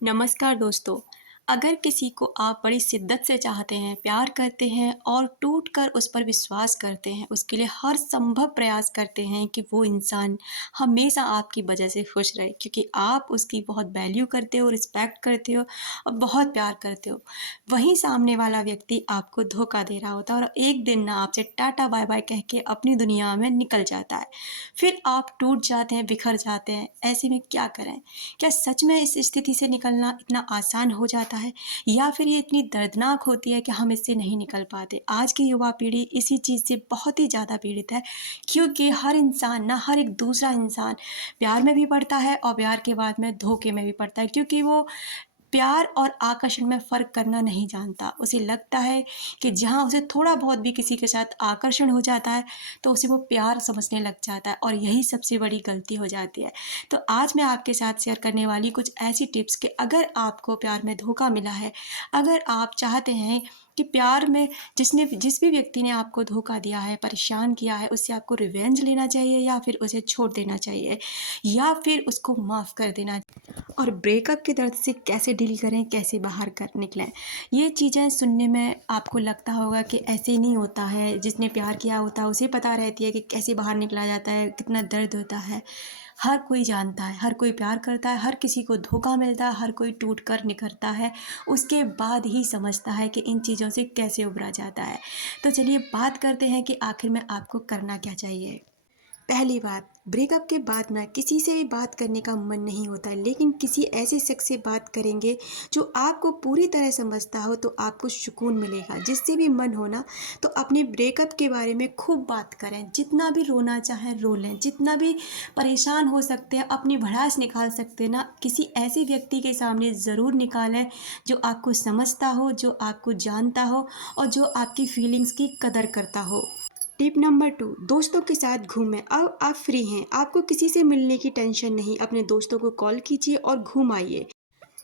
नमस्कार दोस्तों। अगर किसी को आप बड़ी शिद्दत से चाहते हैं, प्यार करते हैं और टूट कर उस पर विश्वास करते हैं, उसके लिए हर संभव प्रयास करते हैं कि वो इंसान हमेशा आपकी वजह से खुश रहे क्योंकि आप उसकी बहुत वैल्यू करते हो, रिस्पेक्ट करते हो और बहुत प्यार करते हो। वहीं सामने वाला व्यक्ति आपको धोखा दे रहा होता है और एक दिन ना आपसे टाटा बाय-बाय कह के अपनी दुनिया में निकल जाता है। फिर आप टूट जाते हैं, बिखर जाते हैं। ऐसे में क्या करें? क्या सच में इस स्थिति से निकलना इतना आसान हो जाता है या फिर ये इतनी दर्दनाक होती है कि हम इससे नहीं निकल पाते। आज की युवा पीढ़ी इसी चीज़ से बहुत ही ज़्यादा पीड़ित है क्योंकि हर इंसान ना हर एक दूसरा इंसान प्यार में भी पड़ता है और प्यार के बाद में धोखे में भी पड़ता है क्योंकि वो प्यार और आकर्षण में फ़र्क करना नहीं जानता। उसे लगता है कि जहाँ उसे थोड़ा बहुत भी किसी के साथ आकर्षण हो जाता है, तो उसे वो प्यार समझने लग जाता है और यही सबसे बड़ी गलती हो जाती है। तो आज मैं आपके साथ शेयर करने वाली कुछ ऐसी टिप्स कि अगर आपको प्यार में धोखा मिला है, अगर आप चाहते हैं कि प्यार में जिस भी व्यक्ति ने आपको धोखा दिया है, परेशान किया है, उससे आपको रिवेंज लेना चाहिए या फिर उसे छोड़ देना चाहिए या फिर उसको माफ़ कर देना और ब्रेकअप के दर्द से कैसे डील करें, कैसे बाहर कर निकलें। ये चीज़ें सुनने में आपको लगता होगा कि ऐसे ही नहीं होता है, जिसने प्यार किया होता है उसे पता रहती है कि कैसे बाहर निकला जाता है, कितना दर्द होता है। हर कोई जानता है, हर कोई प्यार करता है, हर किसी को धोखा मिलता है, हर कोई टूट कर निखरता है, उसके बाद ही समझता है कि इन चीज़ों से कैसे उभरा जाता है। तो चलिए बात करते हैं कि आखिर में आपको करना क्या चाहिए। पहली बात, ब्रेकअप के बाद ना किसी से भी बात करने का मन नहीं होता है, लेकिन किसी ऐसे शख्स से बात करेंगे जो आपको पूरी तरह समझता हो तो आपको सुकून मिलेगा। जिससे भी मन हो ना तो अपने ब्रेकअप के बारे में खूब बात करें, जितना भी रोना चाहें रो लें, जितना भी परेशान हो सकते हैं, अपनी भड़ास निकाल सकते हैं ना, किसी ऐसे व्यक्ति के सामने ज़रूर निकालें जो आपको समझता हो, जो आपको जानता हो और जो आपकी फीलिंग्स की कदर करता हो। टिप नंबर 2, दोस्तों के साथ घूमें। अब आप फ्री हैं, आपको किसी से मिलने की टेंशन नहीं, अपने दोस्तों को कॉल कीजिए और घूम आइए।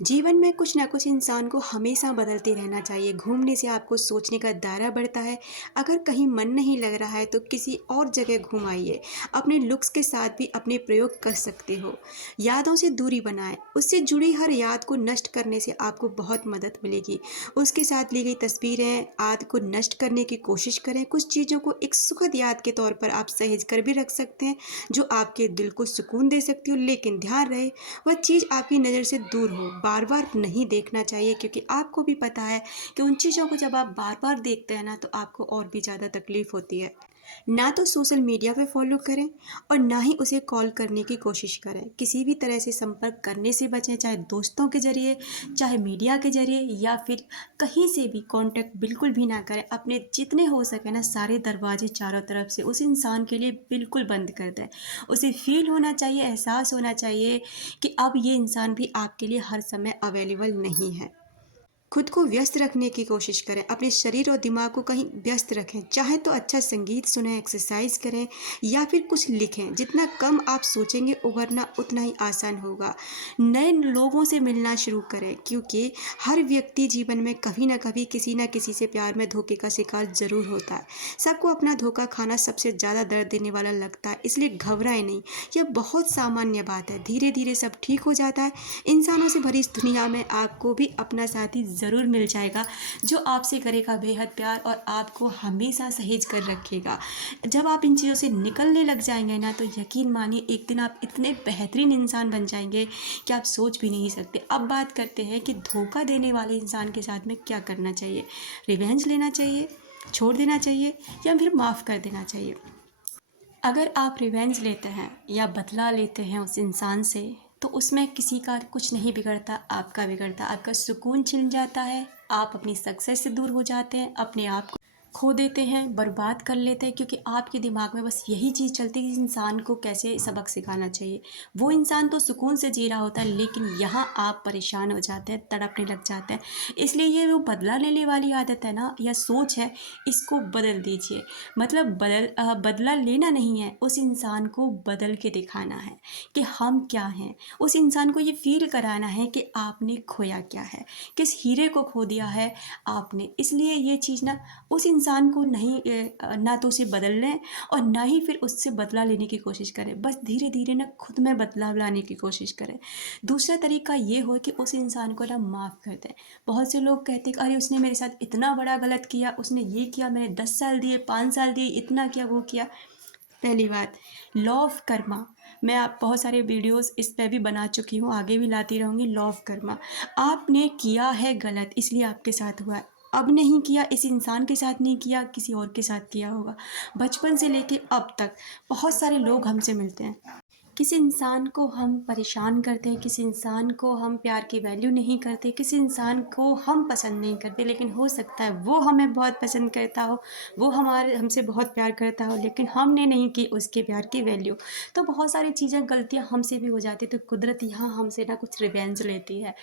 जीवन में कुछ ना कुछ इंसान को हमेशा बदलते रहना चाहिए। घूमने से आपको सोचने का दायरा बढ़ता है। अगर कहीं मन नहीं लग रहा है तो किसी और जगह घूम आइए। अपने लुक्स के साथ भी अपने प्रयोग कर सकते हो। यादों से दूरी बनाएं, उससे जुड़ी हर याद को नष्ट करने से आपको बहुत मदद मिलेगी। उसके साथ ली गई तस्वीरें याद को नष्ट करने की कोशिश करें। कुछ चीज़ों को एक सुखद याद के तौर पर आप सहेज कर भी रख सकते हैं जो आपके दिल को सुकून दे सकती हो, लेकिन ध्यान रहे वह चीज़ आपकी नज़र से दूर हो। बार बार नहीं देखना चाहिए क्योंकि आपको भी पता है कि उन चीज़ों को जब आप बार बार देखते हैं ना तो आपको और भी ज़्यादा तकलीफ होती है। ना तो सोशल मीडिया पे फॉलो करें और ना ही उसे कॉल करने की कोशिश करें। किसी भी तरह से संपर्क करने से बचें, चाहे दोस्तों के ज़रिए, चाहे मीडिया के ज़रिए या फिर कहीं से भी कॉन्टैक्ट बिल्कुल भी ना करें। अपने जितने हो सके ना सारे दरवाजे चारों तरफ से उस इंसान के लिए बिल्कुल बंद कर दें। उसे फ़ील होना चाहिए, एहसास होना चाहिए कि अब ये इंसान भी आपके लिए हर समय अवेलेबल नहीं है। खुद को व्यस्त रखने की कोशिश करें, अपने शरीर और दिमाग को कहीं व्यस्त रखें। चाहे तो अच्छा संगीत सुनें, एक्सरसाइज करें या फिर कुछ लिखें। जितना कम आप सोचेंगे उभरना उतना ही आसान होगा। नए लोगों से मिलना शुरू करें क्योंकि हर व्यक्ति जीवन में कभी ना कभी किसी ना किसी से प्यार में धोखे का शिकार ज़रूर होता है। सबको अपना धोखा खाना सबसे ज़्यादा दर्द देने वाला लगता है, इसलिए घबराएं नहीं। यह बहुत सामान्य बात है, धीरे धीरे सब ठीक हो जाता है। इंसानों से भरी इस दुनिया में आपको भी अपना साथी ज़रूर मिल जाएगा जो आपसे करेगा बेहद प्यार और आपको हमेशा सहेज कर रखेगा। जब आप इन चीज़ों से निकलने लग जाएंगे ना तो यकीन मानिए एक दिन आप इतने बेहतरीन इंसान बन जाएंगे कि आप सोच भी नहीं सकते। अब बात करते हैं कि धोखा देने वाले इंसान के साथ में क्या करना चाहिए। रिवेंज लेना चाहिए, छोड़ देना चाहिए या फिर माफ़ कर देना चाहिए। अगर आप रिवेंज लेते हैं या बदला लेते हैं उस इंसान से तो उसमें किसी का कुछ नहीं बिगड़ता, आपका बिगड़ता। आपका सुकून छिन जाता है, आप अपनी सक्सेस से दूर हो जाते हैं, अपने आप को खो देते हैं, बर्बाद कर लेते हैं क्योंकि आपके दिमाग में बस यही चीज़ चलती है कि इस इंसान को कैसे सबक सिखाना चाहिए। वो इंसान तो सुकून से जी रहा होता है लेकिन यहाँ आप परेशान हो जाते हैं, तड़पने लग जाते हैं। इसलिए ये वो बदला लेने वाली आदत है ना या सोच है, इसको बदल दीजिए। मतलब बदला लेना नहीं है, उस इंसान को बदल के दिखाना है कि हम क्या हैं। उस इंसान को ये फील कराना है कि आपने खोया क्या है, किस हीरे को खो दिया है आपने। इसलिए ये चीज़ ना उस इंसान इंसान को नहीं ना तो उसे बदल लें और ना ही फिर उससे बदला लेने की कोशिश करें। बस धीरे-धीरे ना खुद में बदलाव लाने की कोशिश करें। दूसरा तरीका ये हो कि उस इंसान को ना माफ़ कर दें। बहुत से लोग कहते हैं कि अरे उसने मेरे साथ इतना बड़ा गलत किया, उसने ये किया, मैंने 10 साल दिए, 5 साल दिए, इतना किया, वो किया। पहली बात, लॉ ऑफ कर्मा। मैं आप बहुत सारे वीडियोस इस पे भी बना चुकी हूँ, आगे भी लाती रहूँगी। लॉ ऑफ कर्मा, आपने किया है गलत इसलिए आपके साथ हुआ है। अब नहीं किया, इस इंसान के साथ नहीं किया, किसी और के साथ किया होगा। बचपन से लेके अब तक बहुत सारे लोग हमसे मिलते हैं। किसी इंसान को हम परेशान करते हैं, किसी इंसान को हम प्यार की वैल्यू नहीं करते, किसी इंसान को हम पसंद नहीं करते, लेकिन हो सकता है वो हमें बहुत पसंद करता हो, वो हमसे बहुत प्यार करता हो, लेकिन हमने नहीं की उसके प्यार की वैल्यू। तो बहुत सारी चीज़ें, गलतियाँ हमसे भी हो जाती है, तो कुदरत यहाँ हमसे ना कुछ रिवेंज लेती है।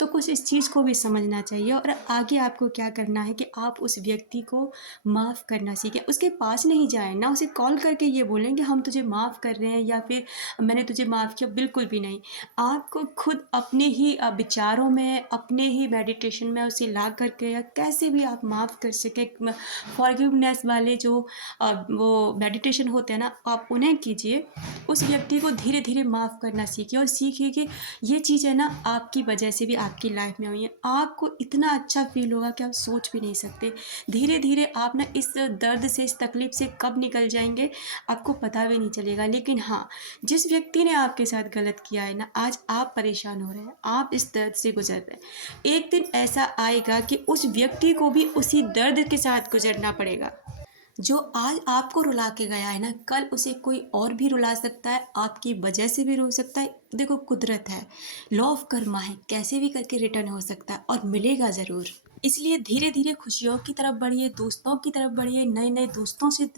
तो कुछ इस चीज़ को भी समझना चाहिए और आगे आपको क्या करना है कि आप उस व्यक्ति को माफ़ करना सीखें। उसके पास नहीं जाएँ, ना उसे कॉल करके ये बोलें कि हम तुझे माफ़ कर रहे हैं या फिर मैंने तुझे माफ़ किया, बिल्कुल भी नहीं। आपको खुद अपने ही विचारों में, अपने ही मेडिटेशन में उसे ला करके या कैसे भी आप माफ़ कर सकें, फॉरगिवनेस वाले जो वो मेडिटेशन होते हैं ना, आप उन्हें कीजिए। उस व्यक्ति को धीरे धीरे माफ़ करना सीखिए और सीखिए कि ये चीज़ें ना आपकी वजह से भी आपकी लाइफ में हुई है। आपको इतना अच्छा फील होगा कि आप सोच भी नहीं सकते। धीरे धीरे आप ना इस दर्द से, इस तकलीफ से कब निकल जाएंगे आपको पता भी नहीं चलेगा। लेकिन हाँ, जिस व्यक्ति ने आपके साथ गलत किया है ना, आज आप परेशान हो रहे हैं, आप इस दर्द से गुजर रहे हैं, एक दिन ऐसा आएगा कि उस व्यक्ति को भी उसी दर्द के साथ गुजरना पड़ेगा। जो आज आपको रुला के गया है ना, कल उसे कोई और भी रुला सकता है, आपकी वजह से भी रो सकता है। देखो, कुदरत है, लॉ ऑफ कर्मा है, कैसे भी करके रिटर्न हो सकता है और मिलेगा ज़रूर। इसलिए धीरे धीरे खुशियों की तरफ बढ़िए, दोस्तों की तरफ बढ़िए, नए नए दोस्तों से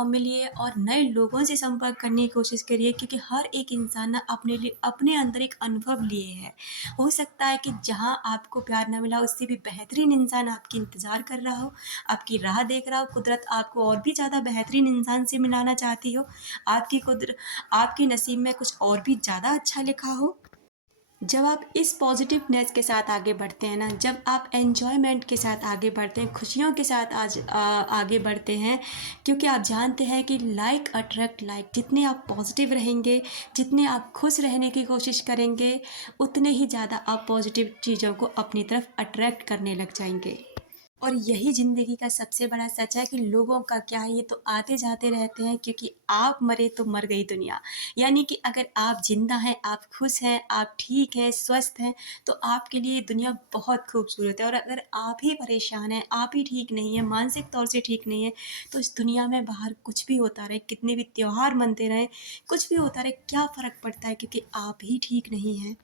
मिलिए और नए लोगों से संपर्क करने की कोशिश करिए, क्योंकि हर एक इंसान ना अपने लिए, अपने अंदर एक अनुभव लिए है। हो सकता है कि जहाँ आपको प्यार ना मिला, उससे भी बेहतरीन इंसान आपकी इंतज़ार कर रहा हो, आपकी राह देख रहा हो। कुदरत आपको और भी ज़्यादा बेहतरीन इंसान से मिलाना चाहती हो। आपके नसीब में कुछ और भी ज़्यादा अच्छा लिखा हो। जब आप इस पॉजिटिवनेस के साथ आगे बढ़ते हैं ना, जब आप एन्जॉयमेंट के साथ आगे बढ़ते हैं, खुशियों के साथ आगे बढ़ते हैं, क्योंकि आप जानते हैं कि लाइक अट्रैक्ट लाइक। जितने आप पॉजिटिव रहेंगे, जितने आप खुश रहने की कोशिश करेंगे, उतने ही ज़्यादा आप पॉजिटिव चीज़ों को अपनी तरफ अट्रैक्ट करने लग जाएंगे। और यही ज़िंदगी का सबसे बड़ा सच है कि लोगों का क्या है, ये तो आते जाते रहते हैं, क्योंकि आप मरे तो मर गई दुनिया। यानी कि अगर आप ज़िंदा हैं, आप खुश हैं, आप ठीक हैं, स्वस्थ हैं, तो आपके लिए दुनिया बहुत खूबसूरत है। और अगर आप ही परेशान हैं, आप ही ठीक नहीं हैं, मानसिक तौर से ठीक नहीं हैं, तो इस दुनिया में बाहर कुछ भी होता रहे, कितने भी त्योहार मनते रहें, कुछ भी होता रहे, क्या फ़र्क पड़ता है, क्योंकि आप ही ठीक नहीं हैं।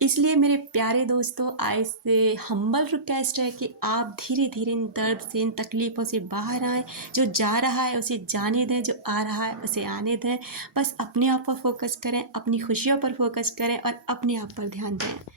इसलिए मेरे प्यारे दोस्तों, आज से हम्बल रिक्वेस्ट है कि आप धीरे धीरे इन दर्द से, इन तकलीफ़ों से बाहर आएँ। जो जा रहा है उसे जाने दें, जो आ रहा है उसे आने दें। बस अपने आप पर फोकस करें, अपनी खुशियों पर फोकस करें और अपने आप पर ध्यान दें।